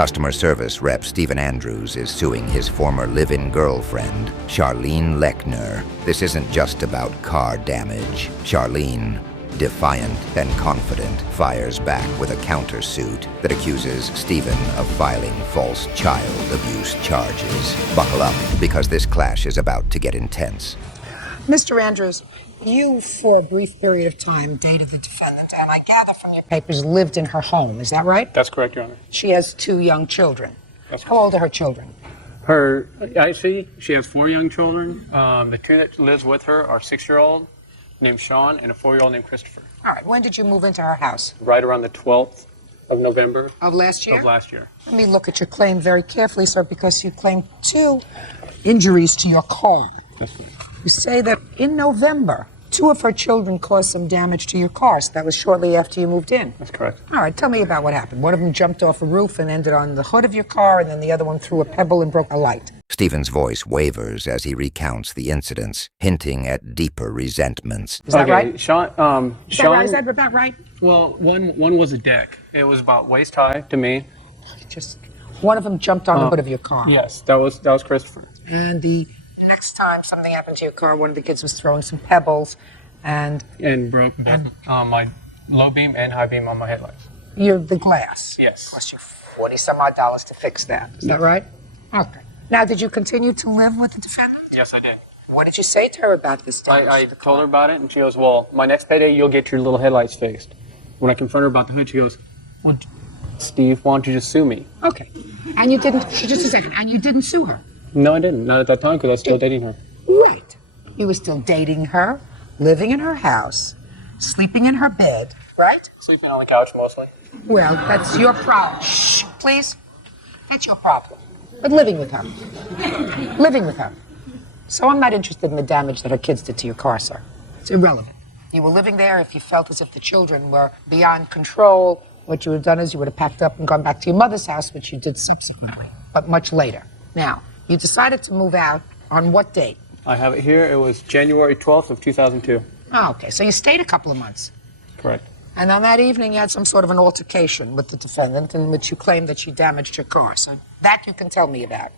Customer service rep Stephen Andrews is suing his former live-in girlfriend, Charlene Lekner. This isn't just about car damage. Charlene, defiant and confident, fires back with a countersuit that accuses Stephen of filing false child abuse charges. Buckle up, because this clash is about to get intense. Mr. Andrews, you, for a brief period of time, dated the defendant, and I gather from your papers lived in her home. Is that right? That's correct, Your Honor. She has 2 young children. That's How old are her children? She has 4 young children. The 2 that lives with her are a 6-year-old named Sean and a 4-year-old named Christopher. All right, when did you move into her house? Right around the 12th of November. Of last year? Of last year. Let me look at your claim very carefully, sir, because you claim 2 injuries to your car. That's right. You say that in November, 2 of her children caused some damage to your car, so that was shortly after you moved in. That's correct. All right, tell me about what happened. One of them jumped off a roof and ended on the hood of your car, and then the other one threw a pebble and broke a light. Stephen's voice wavers as he recounts the incidents, hinting at deeper resentments. Is that right? Sean, Is that about right? Well, one was a deck. It was about waist high to me. Just one of them jumped on the hood of your car. Yes, that was Christopher. And the next time something happened to your car, one of the kids was throwing some pebbles and broke both my low beam and high beam on my headlights. the glass. Yes. Cost you $40-some-odd to fix that. Is that right? Okay. Now, did you continue to live with the defendant? Yes, I did. What did you say to her about this damage? I told her about it, and she goes, well, my next payday, you'll get your little headlights fixed. When I confront her about the hood, she goes, well, Steve, why don't you just sue me? Okay. And you didn't, just a second, and you didn't sue her? No, I didn't. Not at that time, because I was still dating her. Right. You were still dating her, living in her house, sleeping in her bed, right? Sleeping on the couch, mostly. Well, that's your problem. Shh, please. That's your problem. But living with her. Living with her. So I'm not interested in the damage that her kids did to your car, sir. It's irrelevant. You were living there if you felt as if the children were beyond control. What you would have done is you would have packed up and gone back to your mother's house, which you did subsequently, but much later. Now, you decided to move out on what date? I have it here. It was January 12th of 2002. Oh, okay. So you stayed a couple of months. Correct. And on that evening, you had some sort of an altercation with the defendant in which you claimed that she damaged your car. So that you can tell me about.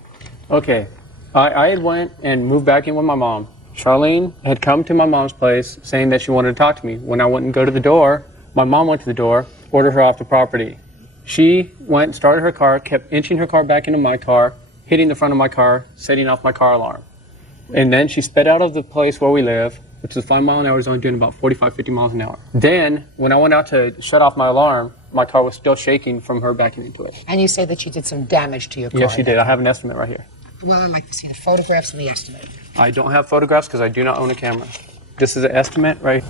Okay. I had went and moved back in with my mom. Charlene had come to my mom's place saying that she wanted to talk to me. When I went and go to the door, my mom went to the door, ordered her off the property. She went, started her car, kept inching her car back into my car, hitting the front of my car, setting off my car alarm. And then she sped out of the place where we live, which is 5 miles an hour, is only doing about 45, 50 miles an hour. Then, when I went out to shut off my alarm, my car was still shaking from her backing into it. And you say that she did some damage to your car? Yes, she did. I have an estimate right here. Well, I'd like to see the photographs and the estimate. I don't have photographs because I do not own a camera. This is an estimate, right?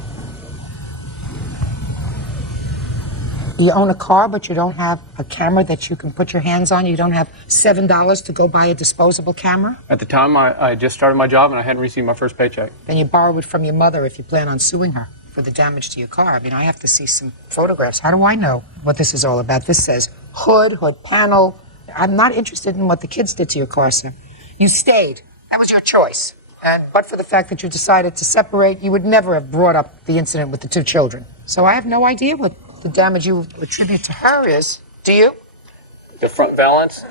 You own a car, but you don't have a camera that you can put your hands on? You don't have $7 to go buy a disposable camera? At the time, I just started my job and I hadn't received my first paycheck. Then you borrow it from your mother if you plan on suing her for the damage to your car. I mean, I have to see some photographs. How do I know what this is all about? This says hood panel. I'm not interested in what the kids did to your car, sir. You stayed. That was your choice. But for the fact that you decided to separate, you would never have brought up the incident with the 2 children. So I have no idea what the damage you attribute to her is. Do you? The front valance,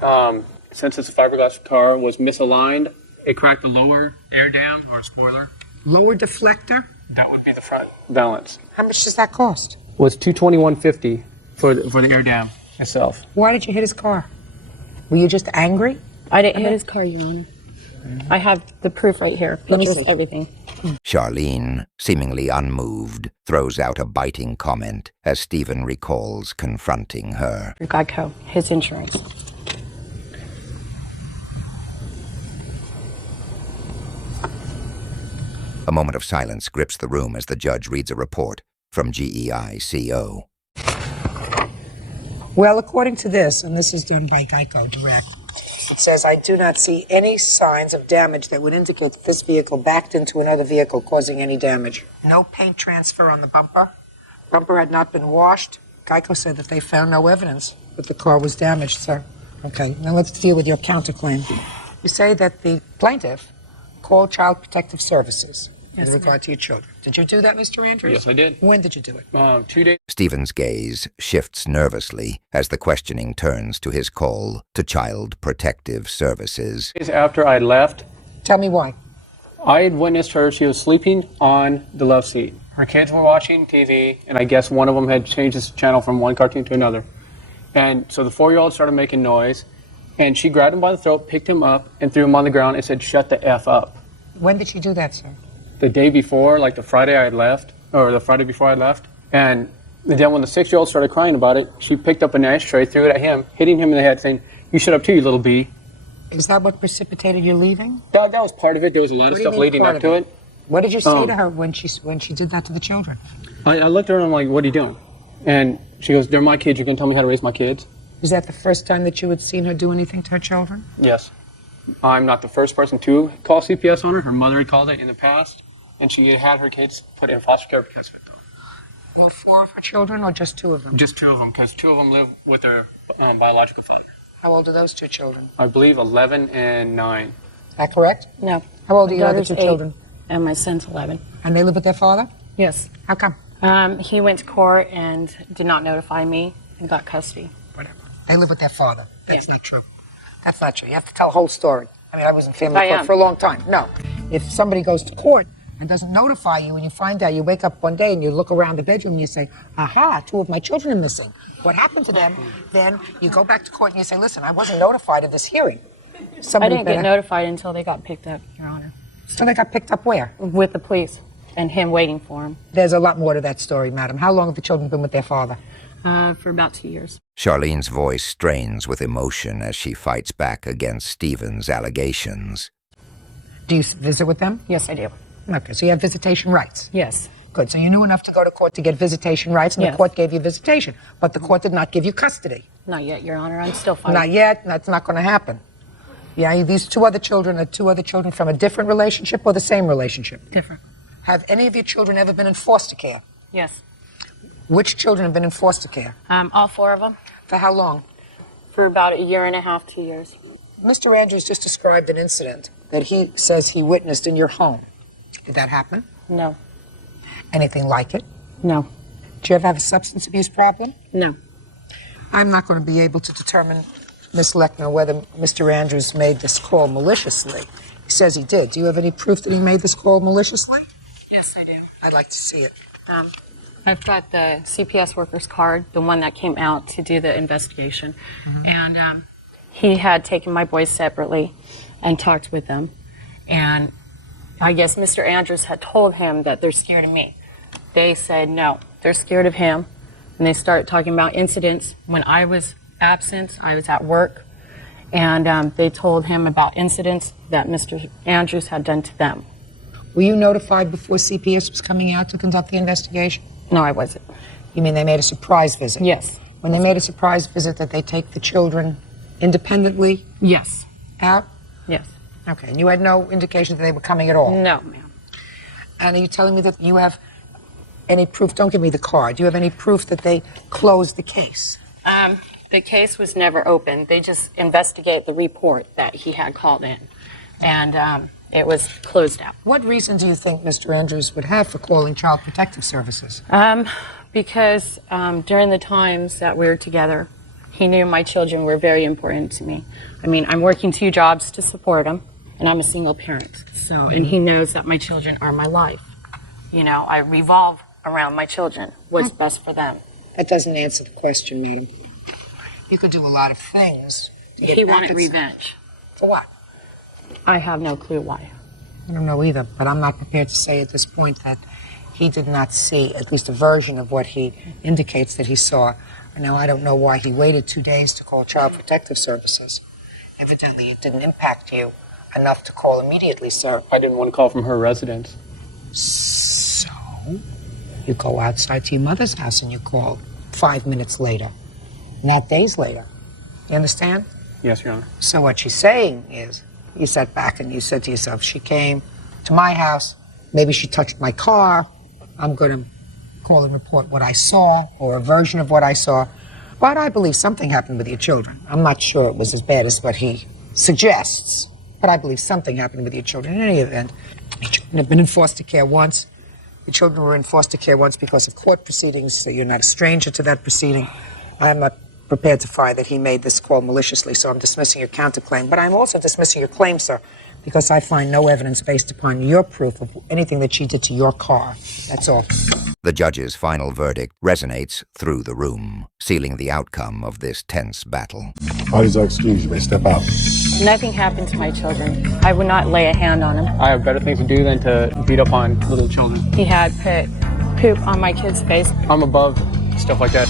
since it's a fiberglass car, was misaligned. It cracked the lower air dam or spoiler. Lower deflector? That would be the front valance. How much does that cost? Was $221.50 for the air dam itself. Why did you hit his car? Were you just angry? I didn't hit his car, Your Honor. I have the proof right here. Pictures, everything. Charlene, seemingly unmoved, throws out a biting comment as Stephen recalls confronting her. Geico, his insurance. A moment of silence grips the room as the judge reads a report from GEI-CO. Well, according to this, and this is done by Geico Direct, it says, I do not see any signs of damage that would indicate that this vehicle backed into another vehicle causing any damage. No paint transfer on the bumper. Bumper had not been washed. Geico said that they found no evidence that the car was damaged, sir. Okay, now let's deal with your counterclaim. You say that the plaintiff called Child Protective Services with regard to your children. Did you do that, Mr. Andrews? Yes, I did. When did you do it? 2 days. Stephen's gaze shifts nervously as the questioning turns to his call to Child Protective Services. After I left, Tell me why. I had witnessed her. She was sleeping on the love seat. Her kids were watching TV, and I guess one of them had changed his channel from one cartoon to another. And so the 4-year-old started making noise, and she grabbed him by the throat, picked him up, and threw him on the ground and said, "Shut the F up." When did she do that, sir? The day before, like the Friday I had left, or the Friday before I left. And then when the 6-year-old started crying about it, she picked up an ashtray, threw it at him, hitting him in the head, saying, "You shut up too, you little bee." Is that what precipitated your leaving? That was part of it. There was a lot of stuff leading up to it. What did you say to her when she did that to the children? I looked at her and I'm like, "What are you doing?" And she goes, "They're my kids. You're going to tell me how to raise my kids?" Was that the first time that you had seen her do anything to her children? Yes. I'm not the first person to call CPS on her. Her mother had called it in the past, and she had her kids put in foster care because of it. Well, 4 of her children or just 2 of them? Just 2 of them, because 2 of them live with their biological father. How old are those 2 children? I believe 11 and 9. Is that correct? No. How old are My your other daughter's 2 8, children? And my son's 11. And they live with their father? Yes. How come? He went to court and did not notify me and got custody. Whatever. They live with their father. That's Yeah. not true. That's not true. You have to tell the whole story. I mean, I was in family I court am. for a long time. No. If somebody goes to court and doesn't notify you and you find out, you wake up one day and you look around the bedroom and you say, aha, 2 of my children are missing. What happened to them? Then you go back to court and you say, listen, I wasn't notified of this hearing. I Somebody didn't get notified until they got picked up, Your Honor. So they got picked up where? With the police and him waiting for him There's a lot more to that story, madam. How long have the children been with their father? for about 2 years. Charlene's voice strains with emotion as she fights back against Stephen's allegations. Do you visit with them? Yes, I do. Okay, so you have visitation rights. Yes. Good, so you knew enough to go to court to get visitation rights, and Yes. the court gave you visitation, but the court did not give you custody. Not yet, Your Honor. I'm still fighting. Not yet, that's not going to happen. Yeah, these 2 other children are 2 other children from a different relationship or the same relationship? Different. Have any of your children ever been in foster care? Yes. Which children have been in foster care? All 4 of them For how long? for about 1.5 years, 2 years. Mr. Andrews just described an incident that he says he witnessed in your home. Did that happen? No. Anything like it? No. Did you ever have a substance abuse problem? No. I'm not going to be able to determine, Ms. Lekner, whether Mr. Andrews made this call maliciously. He says he did. Do you have any proof that he made this call maliciously? Yes, I do. I'd like to see it. I've got the CPS worker's card, the one that came out to do the investigation. And he had taken my boys separately and talked with them. And I guess Mr. Andrews had told him that they're scared of me. They said no, they're scared of him. And they started talking about incidents when I was absent, I was at work. And they told him about incidents that Mr. Andrews had done to them. Were you notified before CPS was coming out to conduct the investigation? No, I wasn't. You mean they made a surprise visit? Yes. When they made a surprise visit, that they take the children independently Yes. out? Yes. Okay, and you had no indication that they were coming at all? No, ma'am. And are you telling me that you have any proof? Don't give me the card. Do you have any proof that they closed the case? The case was never opened. They just investigated the report that he had called in, and it was closed out. What reason do you think Mr. Andrews would have for calling Child Protective Services? Because during the times that we were together, he knew my children were very important to me. I mean, I'm working 2 jobs to support him, and I'm a single parent. So, and he knows that my children are my life. You know, I revolve around my children. What's best for them? That doesn't answer the question, madam. You could do a lot of things to get He back wanted at- revenge. For what? I have no clue why. I don't know either, but I'm not prepared to say at this point that he did not see at least a version of what he indicates that he saw. Now, I don't know why he waited 2 days to call Child Protective Services. Evidently, it didn't impact you enough to call immediately, sir. I didn't want to call from her residence. So, you go outside to your mother's house and you call 5 minutes later, not days later. You understand? Yes, Your Honor. So what she's saying is, you sat back and you said to yourself, she came to my house, maybe she touched my car, I'm going to call and report what I saw, or a version of what I saw. But I believe something happened with your children. I'm not sure it was as bad as what he suggests, but I believe something happened with your children. In any event, Your children have been in foster care once. Your children were in foster care once because of court proceedings, so you're not a stranger to that proceeding. I'm not prepared to find that he made this call maliciously, so I'm dismissing your counterclaim. But I'm also dismissing your claim, sir, because I find no evidence based upon your proof of anything that she did to your car. That's all. The judge's final verdict resonates through the room, sealing the outcome of this tense battle. Officer, excuse me, step out. Nothing happened to my children. I would not lay a hand on him. I have better things to do than to beat up on little children. He had put poop on my kid's face. I'm above stuff like that.